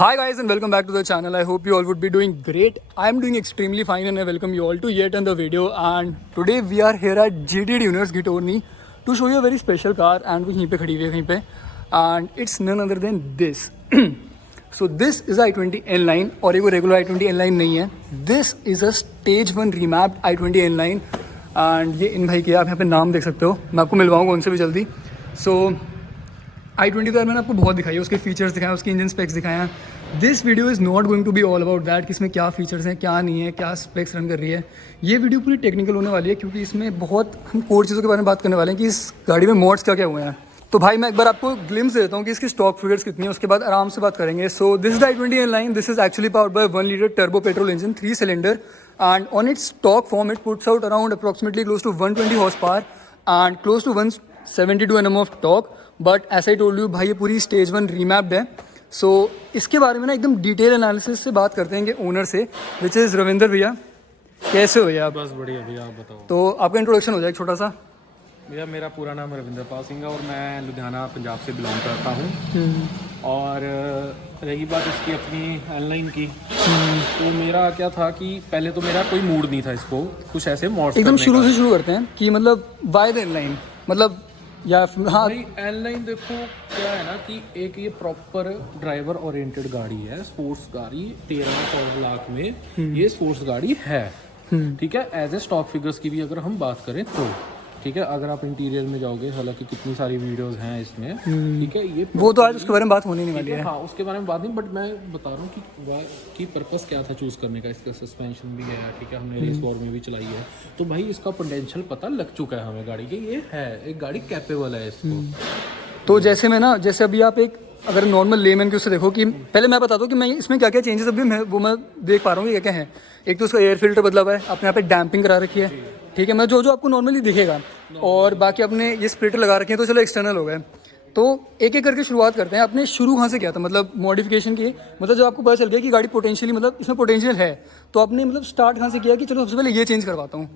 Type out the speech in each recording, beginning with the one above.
Hi guys and welcome back to the channel. I hope you all would be doing great. I am doing extremely fine and I welcome you all to yet another video. And today we are here at GT Tuners Ghitorni to show you a very special car and वो यहीं पे खड़ी हुई है कहीं पे and it's none other than this. So this is i20 N-Line और ये वो regular i20 N-Line नहीं है. This is a stage 1 remapped i20 N-Line and ये इन भाई के आप यहाँ पे नाम देख सकते हो. मैं आपको मिलवाऊंगा उनसे भी जल्दी. So i20 तो यार मैंने आपको बहुत दिखाई है, उसके फीचर्स दिखाए, उसकी इंजन स्पेक्स दिखाए हैं. This video is not going to be all about that कि इसमें क्या फीचर्स हैं, क्या नहीं है, क्या स्पेक्स रन कर रही है. ये वीडियो पूरी टेक्निकल होने वाली है क्योंकि इसमें बहुत हम कोर चीज़ों के बारे में बात करने वाले हैं कि इस गाड़ी में मॉड्स क्या क्या हुए हैं. तो भाई मैं एक बार आपको ग्लिम्स देता हूँ कि इसकी स्टॉक फिगर्स कितनी है, उसके बाद आराम से बात करेंगे. So this is the i20 N-Line. This is actually powered by 1 litre turbo petrol engine 3 cylinder and on its stock form it puts out around approximately close to 120 horsepower and close to 172 Nm of torque. But ऐसा he told you भाई ये पूरी stage 1 रीमैप्ड है. सो इसके बारे में ना एकदम डिटेल एनालिसिस से बात करते हैं कि ओनर से, विच इज़ रविंदर भैया. कैसे हो भैया आप? बस बढ़िया भैया, आप बताओ. तो आपका इंट्रोडक्शन हो जाए छोटा सा. भैया मेरा पूरा नाम रविंदर पाल सिंह है और मैं लुधियाना पंजाब से बिलोंग करता हूँ. और रही बात इसकी अपनी N-Line की, तो मेरा क्या था कि पहले तो मेरा कोई मूड नहीं था इसको कुछ ऐसे मॉड्स एकदम शुरू से शुरू करते हैं कि मतलब वाई द N-Line, मतलब या हाँ N-Line देखो क्या है ना कि एक ये प्रॉपर ड्राइवर ओरिएंटेड गाड़ी है, स्पोर्ट्स गाड़ी. 13-14 लाख में ये स्पोर्ट्स गाड़ी है. ठीक है, एज ए स्टॉक फिगर्स की भी अगर हम बात करें तो ठीक है. अगर आप इंटीरियर में जाओगे, हालांकि कितनी सारी वीडियोस हैं इसमें, ठीक है, ये वो तो आज उसके बारे में बात होनी नहीं वाली है. हाँ, उसके बारे में बात नहीं, बट मैं बता रहा हूँ कि पर्पस क्या था चूज करने का. इसका सस्पेंशन भी है, ठीक है, हमने रेस वॉर में भी चलाई है, तो भाई इसका पोटेंशियल पता लग चुका है हमें गाड़ी के. ये है एक गाड़ी कैपेबल है इसको. तो जैसे मैं ना, जैसे अभी आप एक अगर नॉर्मल लेमैन के उससे देखो कि पहले मैं बता दूं कि मैं इसमें क्या क्या चेंजेस अभी मैं देख पा रहा हूँ कि क्या क्या है. एक तो उसका एयर फिल्टर बदला हुआ है, अपने यहाँ पे डैम्पिंग करा रखी है, ठीक है, मैं जो आपको नॉर्मली दिखेगा. और बाकी अपने ये स्प्लिटर लगा रखे हैं, तो चलो एक्सटर्नल हो गए. तो एक एक करके शुरुआत करते हैं. आपने शुरू कहाँ से किया था, मतलब मॉडिफिकेशन की, मतलब जब आपको पता चल गया कि गाड़ी पोटेंशियली, मतलब इसमें पोटेंशियल है, तो आपने मतलब स्टार्ट कहाँ से किया कि चलो सबसे पहले ये चेंज करवाता हूँ.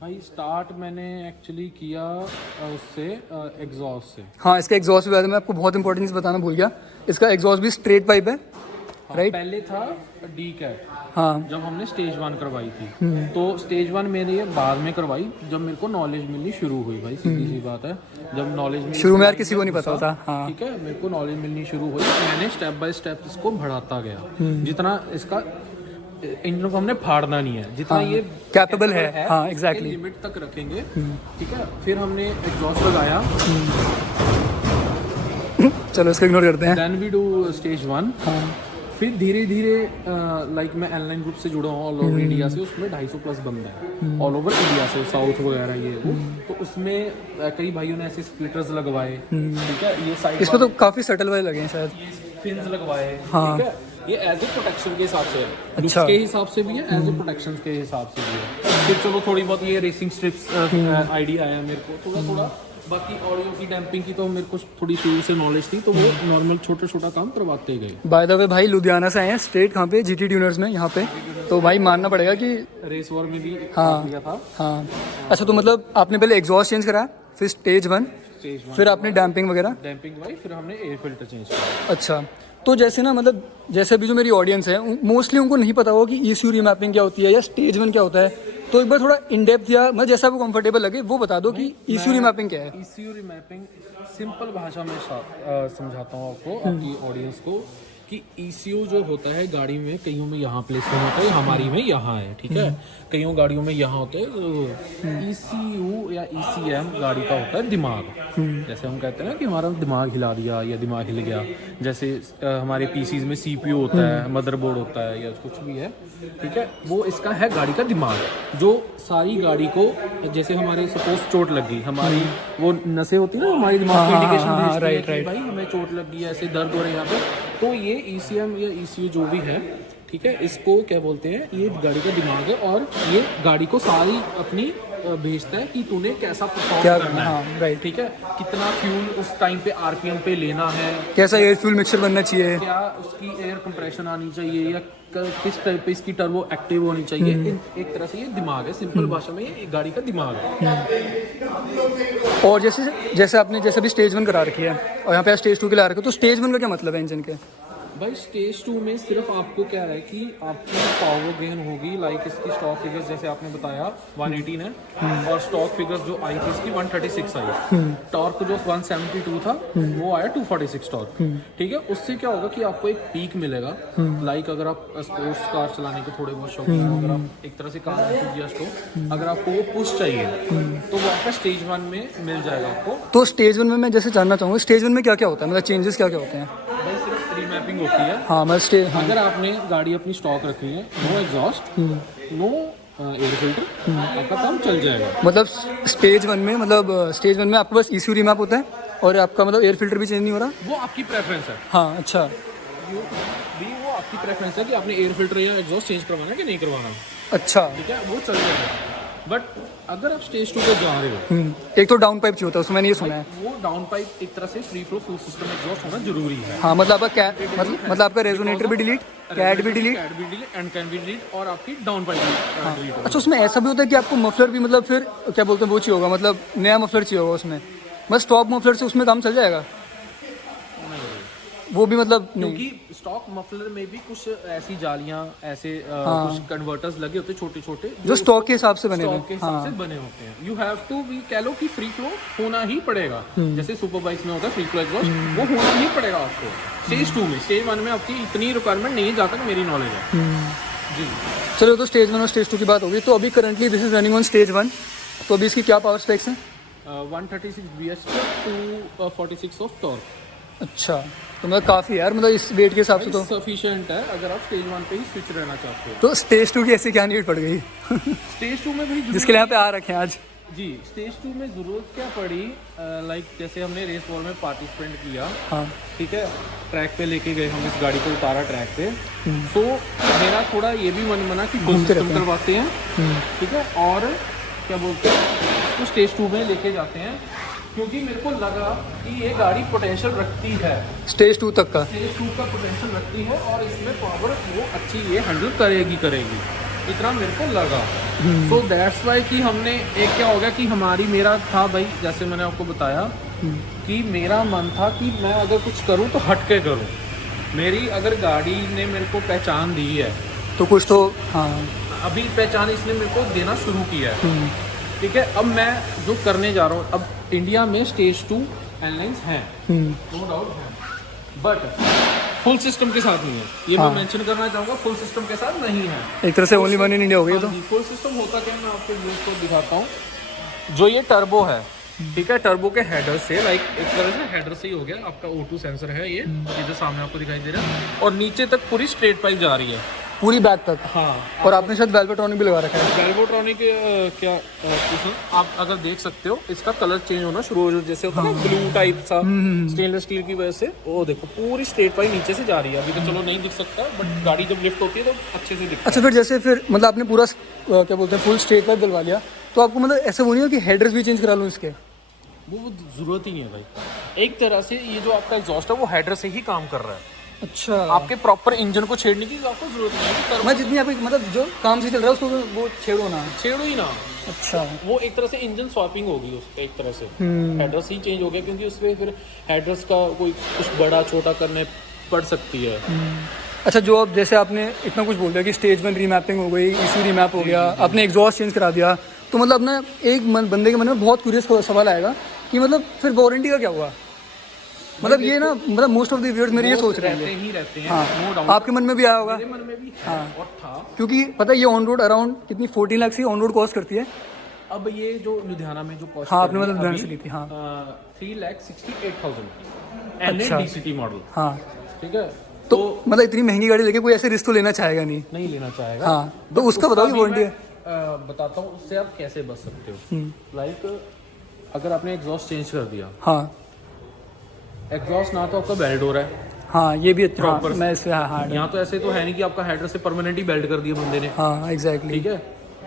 भाई स्टार्ट मैंने एक्चुअली किया उससे एग्जॉस्ट से. हाँ, इसका एग्जॉस्ट भी मैं आपको बहुत इंपॉर्टेंट चीज़ बताना भूल गया. इसका एग्जॉस्ट भी स्ट्रेट पाइप है. हाँ, राइट. पहले था डी कैट. हाँ, जब हमने स्टेज 1 करवाई थी, तो स्टेज 1 मेरे ये बाद में करवाई जब मेरे को नॉलेज मिलनी शुरू हुई. भाई सीधी सी बात है, जब नॉलेज शुरू में यार किसी को नहीं पता होता. हाँ, ठीक है, मेरे को नॉलेज मिलनी शुरू हुई, मैंने स्टेप बाय स्टेप इसको बढ़ाता गया. जितना इसका इंजन को हमने फाड़ना नहीं है, जितना ये कैपेबल है. हाँ, एग्जैक्टली लिमिट तक रखेंगे. ठीक है, फिर हमने एग्जॉस्ट लगाया. चलो इसको इग्नोर करते हैं. Then we do stage 1. फिर धीरे धीरे लाइक मैं N-Line ग्रुप से जुड़ा हूँ ऑल ओवर इंडिया से. उसमें 250 प्लस बंदा है ऑल ओवर इंडिया से, साउथ वगैरह ये वो. तो उसमें कई भाइयों ने ऐसे स्प्लिटर्स लगवाए. ठीक है, ये साइड इसमें तो काफ़ी सटल वाले लगे हैं शायद. ये फिन्स लगवाए. हाँ. ठीक है, ये एज ए प्रोटेक्शन के हिसाब से है, अच्छा. के हिसाब से भी है, एज ए प्रोटेक्शन के हिसाब से भी है. फिर चलो थोड़ी बहुत ये रेसिंग स्ट्रिप्स आइडिया आया मेरे को थोड़ा थोड़ा. बाकी ऑडियो की डैम्पिंग की तो मेरे को थोड़ी शुरू से नॉलेज थी, तो वो नॉर्मल छोटा छोटा काम करवाते गए. बाय द वे भाई लुधियाना से आए हैं, स्ट्रेट कहाँ पे, GT ट्यूनर्स में यहाँ पे. तो भाई मानना पड़ेगा कि रेस वॉर में भी हाँ किया था. हाँ. अच्छा, तो मतलब आपने पहले एग्जॉस्ट चेंज करा, फिर स्टेज 1, फिर आपने डैम्पिंग वगैरह. डैम्पिंग भाई, फिर हमने एयर फिल्टर चेंज किया. अच्छा, तो जैसे ना, मतलब जैसे अभी जो मेरी ऑडियंस है मोस्टली उनको नहीं पता होगा कि ECU रीमैपिंग क्या होती है या स्टेज 1 क्या होता है. तो एक बार थोड़ा इन डेप्थ या मतलब जैसा आपको कंफर्टेबल लगे वो बता दो कि ECU रीमैपिंग क्या है. ECU रीमैपिंग सिंपल भाषा में समझाता हूँ आपको, आपकी ऑडियंस को, कि ECU जो होता है गाड़ी में, कईयों में यहाँ प्लेसमेंट होता है, हमारी में यहाँ है. ठीक है, कईयों गाड़ियों में यहाँ होते हैं. ECU या ECM गाड़ी का होता है दिमाग. जैसे हम कहते हैं ना कि हमारा दिमाग हिला दिया या दिमाग हिल गया. जैसे हमारे PCs में CPU होता है, मदरबोर्ड होता है या कुछ भी है. ठीक है, वो इसका है गाड़ी का दिमाग, जो सारी गाड़ी को, जैसे हमारे सपोज चोट लग गई, हमारी वो नसें होती है ना हमारी दिमाग की, इंडिकेशन भेजती है कि भाई हमें चोट लग गई है, ऐसे दर्द हो रहे हैं यहाँ पे. तो ये ECM या ECU जो भी है, ठीक है, इसको क्या बोलते हैं, ये गाड़ी का दिमाग है. और ये गाड़ी को सारी अपनी भेजता है कि तूने कैसा परफॉर्म करना है. हाँ, राइट. ठीक है, कितना फ्यूल उस टाइम पे RPM पे लेना है, कैसा एयर फ्यूल मिक्सचर बनना चाहिए, क्या उसकी एयर कंप्रेशन आनी चाहिए, या किस टाइप पे इसकी टर्बो एक्टिव होनी चाहिए. एक तरह से ये दिमाग है, सिंपल भाषा में ये गाड़ी का दिमाग है. और जैसे आपने जैसे भी स्टेज 1 करा रखी है और यहाँ पे स्टेज 2 के ला रखे हो, तो स्टेज 1 का क्या मतलब है इंजन के? भाई स्टेज 2 में सिर्फ आपको क्या है कि आपकी पावर गेन होगी, लाइक इसकी स्टॉक फिगर्स जैसे आपने बताया 118 है और स्टॉक फिगर्स जो आई थी इसकी 136 आई, टॉर्क जो 172 था वो आया 246 टॉर्क, ठीक है। उससे क्या होगा कि आपको एक पीक मिलेगा, लाइक अगर आप स्पोर्ट्स कार चलाने के थोड़े बहुत शौकीन हो, अगर आप एक तरह से कार एंथुसियास्ट हो, अगर आपको वो पुश चाहिए तो वो आपका स्टेज 1 में मिल जाएगा आपको। तो स्टेज 1 में मैं जैसे जानना चाहूँगा, स्टेज 1 में क्या क्या होता है, मतलब चेंजेस क्या क्या होते हैं? भाई सिर्फ रीमैपिंग होती है। हाँ मैं स्टेज, हाँ अगर आपने गाड़ी अपनी स्टॉक रखी है, no exhaust, no air filter, आपका काम चल जाएगा। मतलब स्टेज 1 में, मतलब स्टेज 1 में आपको बस ECU रीमैप होता है और आपका मतलब एयर फिल्टर भी चेंज नहीं हो रहा? वो आपकी प्रेफरेंस है। हाँ अच्छा, वो आपकी प्रेफरेंस है कि आपने एयर फिल्टर या एग्जॉस्ट चेंज करवाना है कि नहीं करवाना, अच्छा। ठीक है, वो चल जाएगा। बट अगर आप स्टेज 2 पे जा रहे हो, एक तो डाउन पाइप चाहिए होता है उसमें, मैंने ये सुना है। वो डाउन पाइप एक तरह से free flow full system exhaust होना जरूरी है। हाँ मतलब आपका मतलब आपका रेजोनेटर भी डिलीट, कैट भी डिलीट एंड कैन भी डिलीट और आपकी डाउन पाइप भी डिलीट। अच्छा, उसमें ऐसा भी होता है कि आपको मफलर भी, मतलब फिर क्या बोलते हैं वो चाहिए होगा, मतलब नया मफलर चाहिए होगा उसमें, बस स्टॉक मफलर से उसमें काम चल जाएगा? वो भी मतलब नहीं, क्योंकि स्टॉक मफलर में भी कुछ ऐसी जालियां, ऐसे कुछ कन्वर्टर्स लगे होते हैं छोटे छोटे, जो स्टॉक के हिसाब से बने हुए स्टॉक के हिसाब से बने होते हैं। यू हैव टू बी, कह लो कि फ्री फ्लो होना ही पड़ेगा, जैसे सुपर बाइक्स में होता है फ्री फ्लो एग्जॉस्ट, वो होना ही पड़ेगा आपको स्टेज 2 में। स्टेज 1 में आपकी इतनी रिक्वायरमेंट नहीं है जहाँ तक मेरी नॉलेज है जी। चलो तो स्टेज 1 और स्टेज 2 की बात होगी, तो अभी currently this is running on stage 1, तो अभी इसकी क्या पावर स्पेक्स हैं? 136 bhp, 246 ऑफ टॉर्क। अच्छा, तो मतलब काफ़ी है यार, मतलब इस वेट के हिसाब से तो सफिशिएंट है अगर आप स्टेज 1 पे ही स्विच रहना चाहते हो। तो स्टेज 2 की ऐसी क्या नीड पड़ गई स्टेज 2 में भाई जिसके लिए यहाँ पे आ रखे हैं आज? जी, स्टेज 2 में ज़रूरत क्या पड़ी, लाइक जैसे हमने रेस वॉर में पार्टिसिपेंट किया, हाँ ठीक है, ट्रैक पे लेके गए, हम इस गाड़ी को उतारा ट्रैक पे, तो मेरा थोड़ा ये भी मन बना कि फुल सिस्टम करवाते हैं, ठीक है, और क्या बोलते हैं उसको स्टेज 2 में लेके जाते हैं, क्योंकि मेरे को लगा कि ये गाड़ी पोटेंशियल रखती है, स्टेज 2 तक का, स्टेज 2 का पोटेंशियल रखती है और इसमें पावर वो अच्छी ये हैंडल करेगी, इतना मेरे को लगा। सो दैट्स वाई कि हमने एक क्या हो गया कि मेरा था भाई, जैसे मैंने आपको बताया कि मेरा मन था कि मैं अगर कुछ करूं तो हट के करूं। मेरी अगर गाड़ी ने मेरे को पहचान दी है तो कुछ तो, हाँ अभी पहचान इसने मेरे को देना शुरू किया है, ठीक है। अब मैं जो करने जा रहा हूँ, अब इंडिया में स्टेज 2 एयरलाइंस हैं, नो डाउट है, बट फुल सिस्टम के साथ नहीं है, ये मैं मेंशन करना चाहूँगा, फुल सिस्टम के साथ नहीं है। एक तरह से ओनली वन इन इंडिया हो गई। तो फुल सिस्टम होता क्या है, मैं आपको व्यूज को दिखाता हूँ। जो ये टर्बो है, ठीक है, टर्बो के हेडर से, लाइक एक तरह से हेडर से ही हो गया, आपका O2 सेंसर है ये जो सामने आपको दिखाई दे रहा है, और नीचे तक पूरी स्ट्रेट पाइप जा रही है, पूरी बैक तक। हाँ, और आपने शायद वेल्वेट्रॉनिक भी लगा रखा है। वेल्वोट्रॉनिक क्या आप अगर देख सकते हो, इसका कलर चेंज होना शुरू हो, जैसे होता है ना ब्लू टाइप सा, स्टेनलेस स्टील की वजह से, वो देखो पूरी स्ट्रेट पाइप नीचे से जा रही है। अभी तो चलो नहीं दिख सकता, बट गाड़ी जब लिफ्ट होती है तो अच्छे से दिखता है। अच्छा, फिर जैसे फिर मतलब आपने पूरा क्या बोलते हैं फुल स्ट्रेट पाइप डलवा लिया, तो आपको मतलब ऐसा वो नहीं हो कि हेडर्स भी चेंज करा लूँ इसके? वो जरूरत ही नहीं है भाई, एक तरह से ये जो आपका एग्जॉस्ट है वो हेडर से ही काम कर रहा है। अच्छा, आपके प्रॉपर इंजन को छेड़ने की आपको जरूरत नहीं है, मैं जितनी आपकी मतलब जो काम से चल रहा है उसको वो छेड़ो ना। छेड़ो ही ना। अच्छा, वो एक तरह से इंजन स्वैपिंग होगी उसका, एक तरह से हेडर्स ही चेंज हो गया, क्योंकि उसमें फिर हेडर्स का कोई कुछ बड़ा छोटा करने पड़ सकती है। अच्छा, जो अब जैसे आपने इतना कुछ बोल दिया कि स्टेज 1 रीमैपिंग हो गई, ECU रीमैप हो गया, आपने एग्जॉस्ट चेंज करा दिया, तो मतलब ना एक बंदे के मन में बहुत क्यूरियस सवाल आएगा कि मतलब फिर वारंटी का क्या हुआ? मतलब ये ना, मतलब मोस्ट ऑफ द व्यूअर्स मेरे ये सोच रहे हैं। रहते हैं, हाँ, नो डाउट, आपके मन में भी आया होगा। मेरे मन में भी है और था, क्योंकि पता है ये ऑन रोड अराउंड कितनी 14 लाख से ऑन रोड कॉस्ट करती है। अब ये जो लुधियाना में जो कॉस्ट, हाँ आपने मतलब लुधियाना से ली थी, हाँ 3,68,000 अच्छा। DCT मॉडल, हाँ, ठीक है। तो मतलब इतनी महंगी गाड़ी लेके कोई ऐसे रिस्क तो लेना चाहेगा नहीं लेना चाहेगा। हाँ, तो उसका बताओ कि वारंटी है। बताता हूँ उससे आप कैसे बच सकते हो। लाइक अगर आपने एग्जॉस्ट चेंज कर दिया, हाँ एग्जॉस्ट ना तो आपका बेल्ट हो रहा है, हाँ ये भी अच्छा, हाँ, Proper। मैं इससे हाँ यहाँ तो ऐसे तो है नहीं कि आपका हेडर से परमानेंटली बेल्ट कर दिया बंदे ने, हाँ एग्जैक्टली, ठीक है,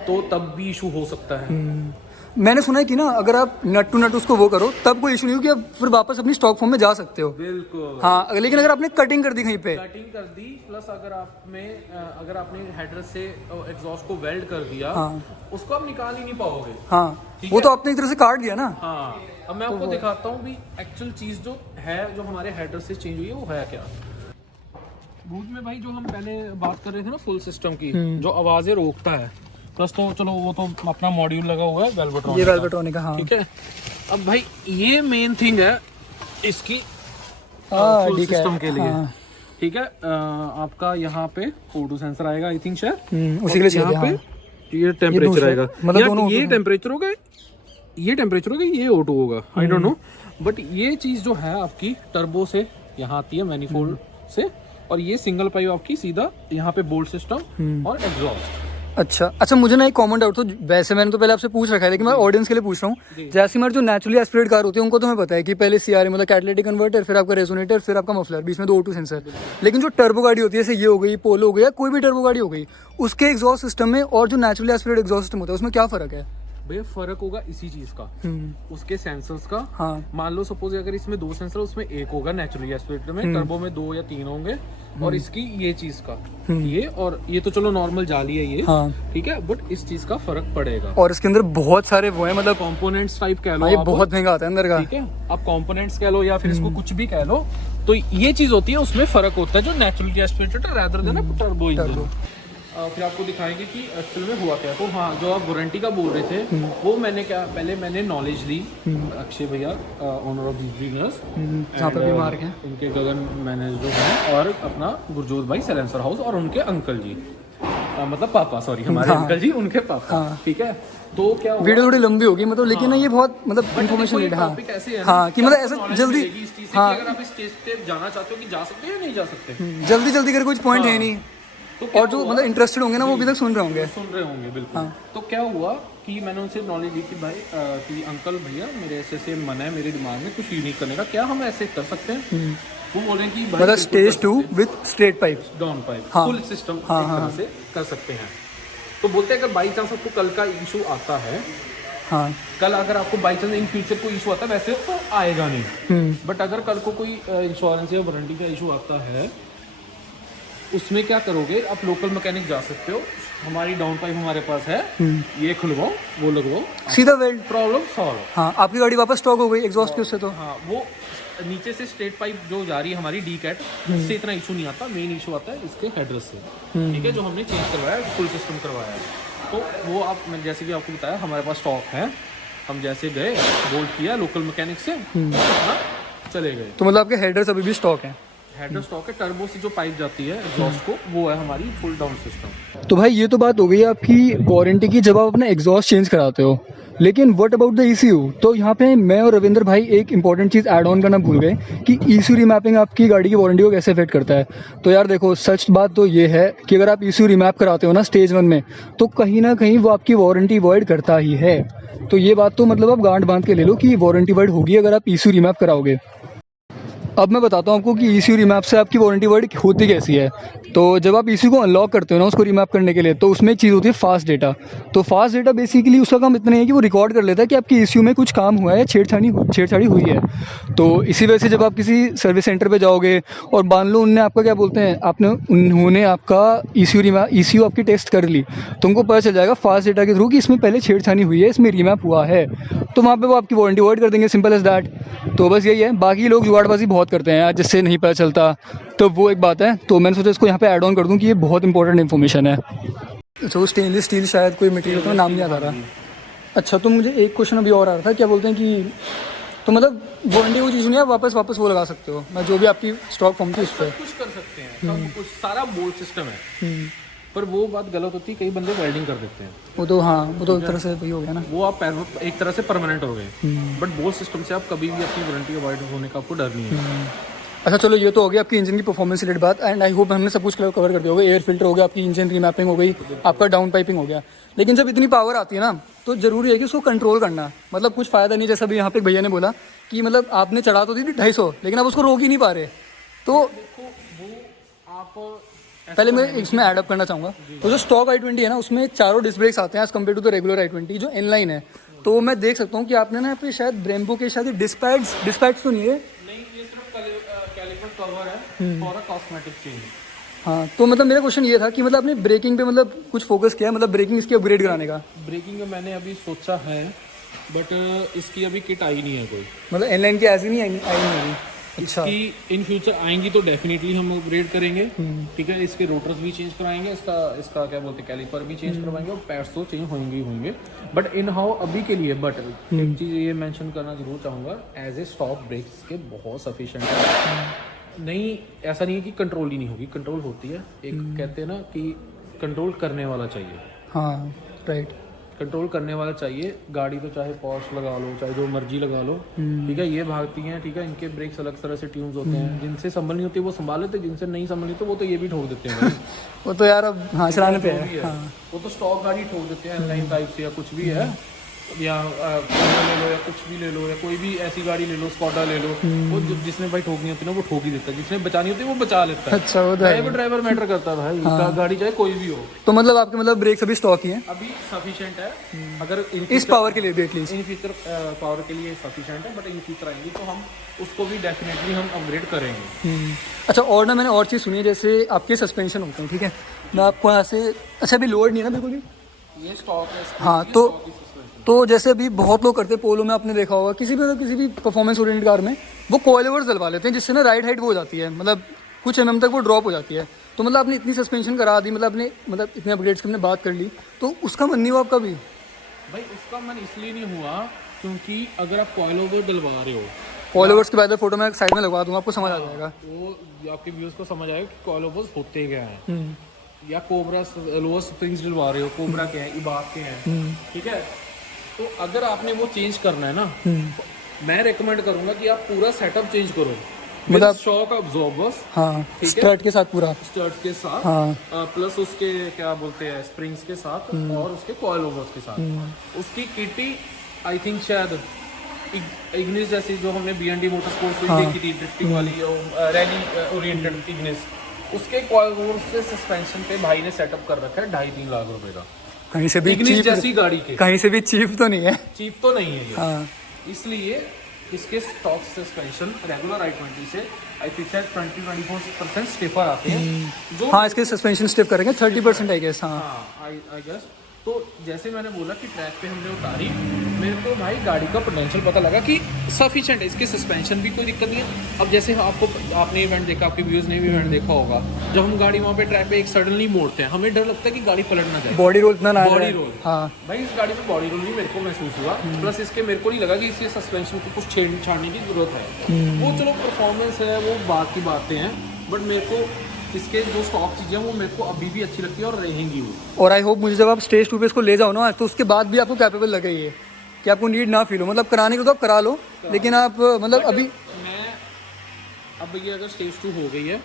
तो तब भी इशू हो सकता है। मैंने सुना है कि ना अगर आप नट टू नट उसको वो करो तब कोई इशू नहीं हो, कि आप फिर वापस अपनी स्टॉक फॉर्म में जा सकते हो। बिल्कुल, हाँ, लेकिन अगर आपने कटिंग कर दी कहीं पे, कटिंग कर दी, प्लस अगर आपने हेडर से एग्जॉस्ट को वेल्ड कर दिया, हाँ उसको आप निकाल ही नहीं पाओगे। हाँ, ठीक वो है? तो आपने एक तरह से काट दिया ना। हाँ, अब मैं आपको दिखाता हूँ भी एक्चुअल चीज जो है, जो हमारे हेडर से चेंज हुई है वो है क्या। बूट में भाई जो हम पहले बात कर रहे थे ना फुल सिस्टम की, जो आवाजें रोकता है, प्लस तो चलो वो तो अपना मॉड्यूल लगा हुआ है वेल्वेट्रॉनिक, ये वेल्वेट्रॉनिक का, हाँ ठीक है। अब भाई ये मेन थिंग है इसकी फुल ठीक है, सिस्टम के लिए, हाँ। ठीक है। आपका यहाँ पे फोटो सेंसर आएगा आई थिंक शायद, उसी के लिए यहाँ चाहिए, पे ये टेम्परेचर आएगा, मतलब दोनों ये टेम्परेचर होगा, ये टेम्परेचर होगा, ये ऑटो होगा, आई डोंट नो। बट ये चीज जो है आपकी टर्बो से यहाँ आती है मैनिफोल्ड से, और ये सिंगल पाइप आपकी सीधा यहाँ पे बोल्ट सिस्टम और एग्जॉस्ट। अच्छा, मुझे ना एक कॉमन डाउट था, वैसे मैंने तो पहले आपसे पूछ रखा है लेकिन मैं ऑडियंस के लिए पूछ रहा हूँ। जैसे हमारे जो नेचुरली एस्पिरेट कार होती है उनको तो हमें पता है कि पहले सीआरए मतलब कैटालिटिक कन्वर्टर, फिर आपका रेजोनेटर, फिर आपका मफलर, बीच में 2 O2 सेंसर। लेकिन जो टर्बो गाड़ी होती है जैसे ये हो गई, पोलो हो गया, कोई भी टर्बो गाड़ी हो गई, उसके एग्जॉस्ट सिस्टम में और जो नेचुरली एस्पिरेट एग्जॉस्ट सिस्टम होता है उसमें क्या फर्क है? भैया फर्क होगा इसी चीज का, उसके सेंसर्स का। हाँ। मान लो सपोज अगर इसमें 2 सेंसर, उसमें एक होगा नेचुरली एस्पिरेटर में, टर्बो में 2 या 3 होंगे, और इसकी ये चीज का ये, और ये तो चलो नॉर्मल जाली है ये, हाँ। ठीक है, बट इस चीज का फर्क पड़ेगा। और इसके अंदर बहुत सारे वो है, मतलब कंपोनेंट्स टाइप कह लो ये आप, बहुत महंगा आता है अंदर का, ठीक है, आप कंपोनेंट्स कह लो या फिर इसको कुछ भी कह लो, तो ये चीज होती है, उसमें फर्क होता है जो naturally aspirated rather than turbo engine. फिर आपको दिखाएंगे कि एक्चुअल में हुआ क्या। तो हाँ, जो आप वारंटी का बोल रहे थे, वो मैंने क्या पहले मैंने नॉलेज ली अक्षय भैया, ओनर ऑफ जीनर्स, जहाँ पे भी मार्क है, उनके गगन मैनेज जो हैं, और अपना गुरजोत भाई सैलेंसर हाउस, और उनके अंकल जी, मतलब पापा, सॉरी हमारे अंकल जी, उनके पापा, ठीक है। तो क्या हुआ, वीडियो थोड़ी लंबी होगी मतलब, लेकिन ना ये बहुत मतलब इन्फॉर्मेशन लेट, हाँ हाँ, कि मतलब ऐसा जल्दी, हाँ, अगर आप इस स्टेज पे जाना चाहते हो कि जा सकते हैं या नहीं जा सकते, जल्दी कर कुछ पॉइंट है नहीं, और जो मतलब इंटरेस्टेड होंगे ना वो अभी तक सुन रहे होंगे बिल्कुल। हाँ। तो क्या हुआ कि मैंने उनसे नॉलेज ली कि भाई कि अंकल भैया मेरे ऐसे मन है मेरे दिमाग में कुछ यूनिक करने का, क्या हम ऐसे कर सकते हैं? वो बोले कि भाई मतलब stage 2 with straight pipe, down pipe, हाँ, फुल सिस्टम एक हाँ, तरह से कर सकते हैं। तो बोलते हैं अगर बाई चांस आपको कल का इशू आता है, हाँ, कल अगर आपको बाई चांस इन फ्यूचर कोई इशू आता है, वैसे तो आएगा नहीं, बट अगर कल को कोई इंश्योरेंस या वारंटी का इशू आता है, उसमें क्या करोगे, आप लोकल मैकेनिक जा सकते हो, हमारी डाउन पाइप हमारे पास है, ये खुलवाओ, वो लगवाओ, सीधा वेल्ड, प्रॉब्लम सॉल्व। हाँ, आपकी गाड़ी वापस स्टॉक हो गई एग्जॉस्ट के उससे, तो हाँ, वो नीचे से स्ट्रेट पाइप जो जा रही है हमारी डी कैट, उससे इतना इशू नहीं आता, मेन इशू आता है इसके हेडरेस्ट से, ठीक है, जो हमने चेंज करवाया है, फुल सिस्टम करवाया है। तो वो आप, मैं जैसे कि आपको बताया, हमारे पास स्टॉक है, हम जैसे गए बोल्ट किया लोकल मैकेनिक से, अपना चले गए। तो मतलब आपके हेडर्स अभी भी स्टॉक है? हेडर स्टॉक है, टर्बो से जो पाइप जाती है एग्जॉस्ट को, वो है हमारी फुल डाउन सिस्टम। तो भाई ये तो बात हो गई आपकी वारंटी की, जब आप अपना एग्जॉस्ट चेंज कराते हो, लेकिन व्हाट अबाउट द ECU? तो यहाँ पे मैं और रविंद्र भाई एक इंपॉर्टेंट चीज़ ऐड ऑन करना भूल गए कि ECU रीमैपिंग आपकी गाड़ी की वारंटी को कैसे अफेक्ट करता है। तो यार देखो, सच बात तो ये है कि अगर आप ECU रीमैप कराते हो ना स्टेज 1 में, तो कहीं ना कहीं वो आपकी वारंटी वॉइड करता ही है। तो ये बात तो मतलब आप गांठ बांध के ले लो कि वारंटी वॉइड होगी अगर आप ECU रीमैप कराओगे। अब मैं बताता हूँ आपको कि ECU रीमैप से आपकी वारंटी वर्ड होती कैसी है। तो जब आप ECU को अनलॉक करते हो ना उसको रीमैप करने के लिए, तो उसमें एक चीज़ होती है फास्ट डेटा। तो फास्ट डेटा बेसिकली उसका काम इतना है कि वो रिकॉर्ड कर लेता है कि आपकी ECU में कुछ काम हुआ है, छेड़छाड़ी हुई है। तो इसी वजह से जब आप किसी सर्विस सेंटर पे जाओगे और मान लो उन्होंने आपका क्या बोलते हैं, उन्होंने आपका ECU आपकी टेस्ट कर ली, तो उनको पता चल जाएगा फास्ट डेटा के थ्रू कि इसमें पहले छेड़छाड़ी हुई है, इसमें रीमैप हुआ है, तो वहाँ पर वो आपकी वारंटी वर्ड कर देंगे, सिंपल एज दैट। तो बस यही है, बाकी लोग जुगाड़बाजी बहुत करते हैं यार जिससे नहीं पता चलता, तो वो एक बात है। तो मैंने सोचा इसको यहाँ पे ऐड ऑन कर दूँ कि ये बहुत इंपॉर्टेंट इन्फॉर्मेशन है। तो स्टेनलेस स्टील शायद कोई मटेरियल का नाम नहीं आता रहा। अच्छा, तो मुझे एक क्वेश्चन अभी और आ रहा था, क्या बोलते हैं कि तो मतलब वारंटी वो चीज़ नहीं है, वापस वो लगा सकते हो, मैं जो भी आपकी स्टॉक फॉर्म थी उस पर कुछ कर सकते हैं, सब कुछ सारा बोल्ट सिस्टम है, पर वो बात गलत होती है, कई बंदे वेल्डिंग कर देते हैं, वो तो हाँ, वो तो एक तरह से वही हो गया ना, वो आप एक तरह से परमानेंट हो गए, बट बोल्ट सिस्टम से आप कभी भी अपनी वारंटी अवॉइड होने का आपको डर नहीं है। अच्छा चलो, ये तो हो गया आपकी इंजन की परफॉर्मेंस से रिलेटेड बात, एंड आई होप हमने सब कुछ कवर कर दिया होगा। एयर फिल्टर हो गया, आपकी इंजन रीमैपिंग हो गई, आपका डाउन पाइपिंग हो गया। लेकिन जब इतनी पावर आती है ना, तो जरूरी है कि उसको कंट्रोल करना, मतलब कुछ फ़ायदा नहीं, जैसा भी यहाँ पे एक भैया ने बोला कि मतलब आपने चढ़ा तो दी थी 250, लेकिन आप उसको रोक ही नहीं पा रहे। तो देखो वो आप पहले मैं इसमें ऐड अप करना चाहूँगा, तो जो स्टॉक i20 है ना, उसमें 4 डिस्क ब्रेक्स आते हैं as compared to the regular i20 जो इनलाइन है। तो मैं देख सकता हूँ कि आपने ना पे शायद ब्रेम्बो के शायद डिस्पैड्स तो नहीं है, ये सिर्फ कैलिपर कवर है फॉर अ कॉस्मेटिक चेंज। हाँ, तो मतलब मेरा क्वेश्चन ये था कि मतलब आपने ब्रेकिंग पे मतलब कुछ फोकस किया है, मतलब ब्रेकिंग इसकी अपग्रेड कराने का? ब्रेकिंग में मैंने अभी सोचा है, बट इसकी अभी किट आई नहीं है कोई, मतलब इनलाइन की ऐसी नहीं आई नहीं। अच्छा। इसकी इन फ्यूचर आएंगी तो डेफिनेटली हम अपग्रेड करेंगे, ठीक है। इसके रोटर्स भी चेंज कराएंगे, इसका क्या बोलते हैं कैलिपर भी चेंज करवाएंगे, और पैड्स तो चेंज होंगे ही होंगे। बट इन हाउ अभी के लिए, बट एक चीज़ ये मेंशन करना जरूर चाहूँगा, एज ए स्टॉक ब्रेक्स के बहुत सफिशिएंट है। नहीं, ऐसा नहीं है कि कंट्रोल ही नहीं होगी, कंट्रोल होती है। एक कहते हैं ना कि कंट्रोल करने वाला चाहिए। हाँ राइट। कंट्रोल करने वाला चाहिए। गाड़ी तो चाहे पॉश लगा लो, चाहे जो मर्जी लगा लो, ठीक है, ये भागती हैं, ठीक है। इनके ब्रेक्स अलग तरह से ट्यून्स होते हैं, जिनसे संभल नहीं होती वो संभाल लेते, जिनसे नहीं संभल नहीं तो वो तो ये भी ठोक देते हैं भाई। वो तो यार अब हाँ चलाने पे है। है। हाँ। वो तो स्टॉक गाड़ी ठोक देते हैं, लाइन टाइप से या कुछ भी है, या ले लो या कुछ भी ले लो, या कोई भी ऐसी गाड़ी ले लो, स्कॉडा ले लो, वो जिसने भाई ठोकनी होती है ना वो ठोक ही देता है, जिसने बचानी होती है वो बचा लेता है। अच्छा वो तो है। ड्राइवर मैटर करता है भाई। गाड़ी चाहे कोई भी हो। तो मतलब आपके मतलब ब्रेक्स अभी स्टॉक ही हैं अभी सफिशिएंट है, अगर इस पावर के लिए भी एटलीस्ट। इन फ्यूचर पावर के लिए सफिशिएंट है, बट इन फ्यूचर आएंगी तो हम उसको भी डेफिनेटली हम अपग्रेड करेंगे। अच्छा, और ना मैंने और चीज़ सुनी है, जैसे आपके सस्पेंशन होते हैं, ठीक है, मैं आपको यहाँ से, अच्छा अभी लोड नहीं है ना बिल्कुल भी? ये स्टॉक है। हाँ, तो जैसे अभी बहुत लोग करते हैं, पोलो में आपने देखा होगा, किसी भी परफॉर्मेंस ओरिएंटेड कार में वो कॉइल ओवर्स डलवा लेते हैं, जिससे ना राइड हाइट वो हो जाती है, मतलब कुछ एमएम तक वो ड्रॉप हो जाती है। तो मतलब आपने इतनी सस्पेंशन करा दी, मतलब इतने अपग्रेड्स की हमने बात कर ली, तो उसका मन नहीं हुआ आपका भी? भाई उसका मन इसलिए नहीं हुआ क्योंकि अगर आप कॉइल ओवर डलवा रहे हो, कॉइल ओवर्स के बाद फोटो मैं साइड में लगवा दूंगा, आपको समझ आ जाएगा। वो आपके व्यूअर्स को समझ आएगा कि कॉइल ओवर्स होते क्या हैं। या कोबरा लोअर स्प्रिंग्स डलवा रहे हो, कोबरा के हैं, इबाब के हैं, ठीक है। तो अगर आपने वो चेंज करना है ना, मैं रेकमेंड करूंगा कि आप पूरा सेटअप चेंज करो, मतलब शॉक अब्जॉर्बर्स, हाँ, स्ट्रट के साथ पूरा, स्टर्ट के साथ, हाँ, प्लस उसके क्या बोलते हैं स्प्रिंग्स के साथ, और उसके कॉइल ओवर्स के साथ। उसकी किटी आई थिंक शायद इग्निस जैसी जो हमने BND मोटरस्पोर्ट्स में देखी थी, ड्रिफ्टिंग वाली रैली ओरिएंटेड इग्निस, उसके कॉइल ओवर्स से सस्पेंशन पे भाई ने सेटअप कर रखा है 2.5-3 लाख रुपए का। कहीं से भी चीप जैसी गाड़ी के, कहीं से भी चीप तो नहीं है, चीप तो नहीं है ये। हाँ। इसलिए इसके स्टॉक सस्पेंशन रेगुलर i20 से आई थिंक 20-24% स्टिफर आते हैं, जो हाँ इसके सस्पेंशन स्टिफ करेंगे 30% आई गेस। हाँ आई गेस। तो जैसे मैंने बोला कि ट्रैक पे हमने उतारी, मेरे को भाई गाड़ी का पोटेंशियल पता लगा कि सफिशिएंट है, इसके सस्पेंशन भी कोई दिक्कत नहीं है। अब जैसे आपने इवेंट देखा, आपके व्यूअर्स ने भी इवेंट देखा होगा, जब हम गाड़ी वहाँ पे ट्रैक पे एक सडनली मोड़ते हैं, हमें डर लगता है कि गाड़ी पलट ना जाए, बॉडी रोल इतना ना, बॉडी रोल। हाँ भाई इस गाड़ी में बॉडी रोल नहीं मेरे को महसूस हुआ, प्लस इसके मेरे को नहीं लगा कि इसके सस्पेंशन को कुछ छाड़ने की जरूरत है। वो चलो परफॉर्मेंस है, वो बात की बातें हैं, बट मेरे को इसके जो स्टॉक चीज़ें हैं वो मेरे को अभी भी अच्छी लगती है और रहेंगी वो। और आई होप मुझे जब आप स्टेज 2 पे इसको ले जाओ ना, तो उसके बाद भी आपको कैपेबल लगे ये, कि आपको नीड ना फील हो, मतलब कराने को तो आप करा लो, लेकिन आप मतलब अभी मैं अब ये अगर स्टेज 2 हो गई है